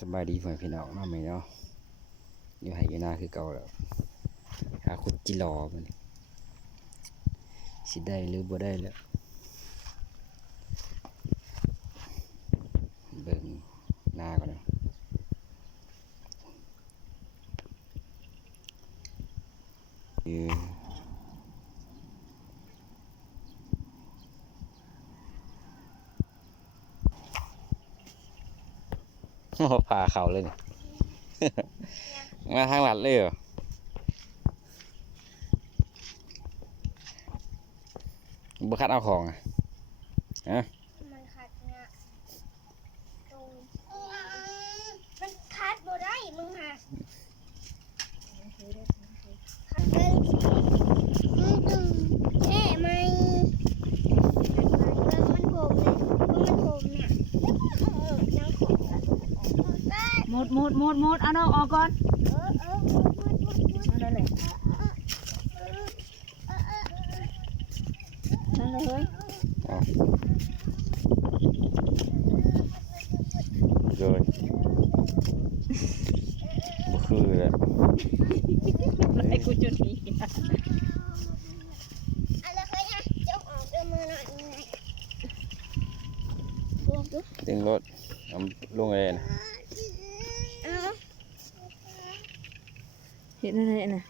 สบายดีพ่อแม่พี่น้องเนาะไหมเนาะอยู่ไห้อยู่หน้าคือเก่าแล้วหาขุดจิรอมันสิได้หรือบ่ได้แล้วเบิ่งหน้าก่อนเนาะเออ พาเขาเลยนี่ มาทางหลัดเลยเหรอบุคัดเอาของอะฮะ มันขัดเนี่ยตรงมันคัดบ่ได้มึงหาคัดเป็นมึงตึงแค่ไหมเรื่องมันผมเนี่ยมันผมเนี่ยยังผมอะได้ หมดหมดหมดหมดเอาน้องออกก่อนเออเออมุดมุดมุดมุดเอาได้เลยเออเออเออเออนั่นเลยเฮ้ยเลยบ่คือเลยไอ้กูจุดนี้อะไรเคยฮะเจ้าออกด้วยมือหน่อยยังไงบวกดูดึงรถเอาลงเลยนะ hiện lên đây này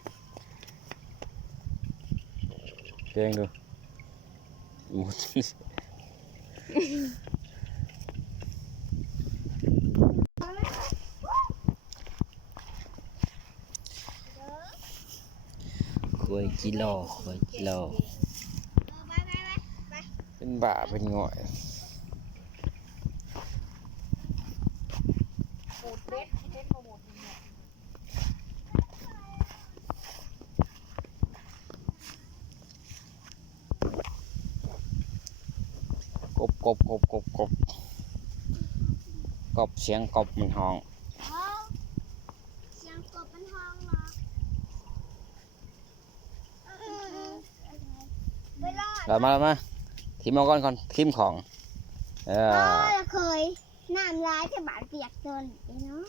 đen rồi một cuối kilo cuối kilo bên bạ bên ngoại. Một mét một mét กิโลคุยกิโลไปไปไปเป็นบ่าเป็นง่อยปูดเบ็ดเบ็ดมาหมดกบกบกบกบกบกบเสียงกบมันห้องเอาเสียงกบมันห้องเหรอเออเออไปรอดเรามาแล้วมาทิมเอาก่อนก่อนทิมของ เอออ๋อเราเคยน้ำร้ายจะบาดเปียกจนไอ้เนาะ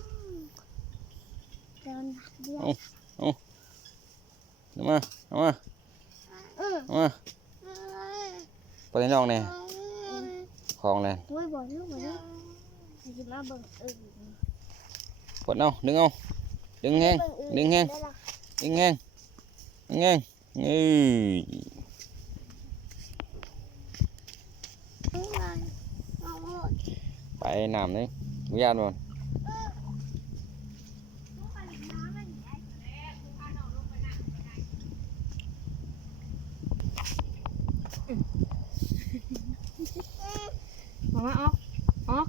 จนบาดเปียกเอามาเอามาเออเอามาไปในน้องเนี่ย ของเลย โอ้ยบอกลูกบอกลูกจะมาเบิ่งเออ ปวดเอาดึงเอาดึงแห้งดึงแห้ง ได้ละ ดึงแห้งดึงแห้งเอ้ย เอาเลยเอาหมด ไปน้ำนี่วิญญาณบ่ มามาออกออก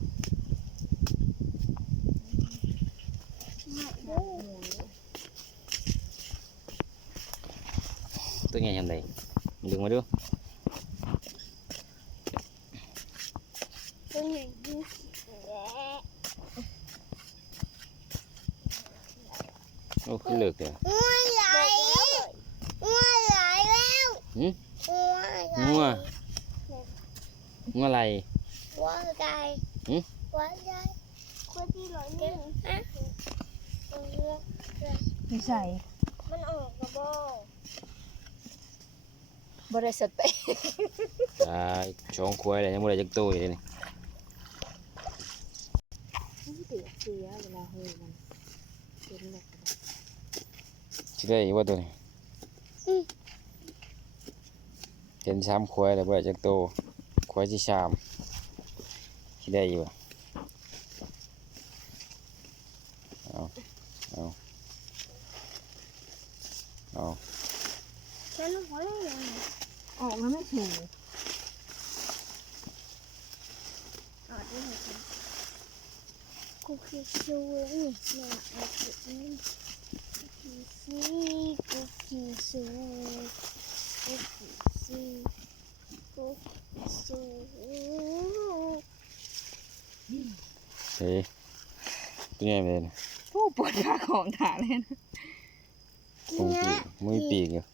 ตัวใหญ่ยังไงดึงมาดู ตัวใหญ่ดูแหละ โอ้คือเลือกเลย งัวใหญ่งัวใหญ่แล้ว หืม งัวใหญ่ งั วงัวอะไรงัวใหญ่หืมงัวใหญ่งัวที่หลอยนี่ฮะงัวไม่ใส่มันออกกระบอกบริสเปตายช่องควายอะไรยังไม่ได้จักตัวอยู่เลยนี่เสียเสียเวลาเฮ้ยมันเป็นแบบสิได้อยู่ว่าตัวนี้เห็นสามควายแล้วบ่ได้จักตัวควายที่สาม สิได้อยู่บ่เอาเอาเอา ฉันหัวเลย ออกแล้วไม่ถูก ออกได้ไหมกูคือชูนี่เนี่ยไอ้กูนี่กูซีกูคือซูกูคือซี เฮ้ยตัวใหญ่เป็นผู้ปวดขาของถาเลยนะมุ้ยปีกมุ้ยปีกอยู่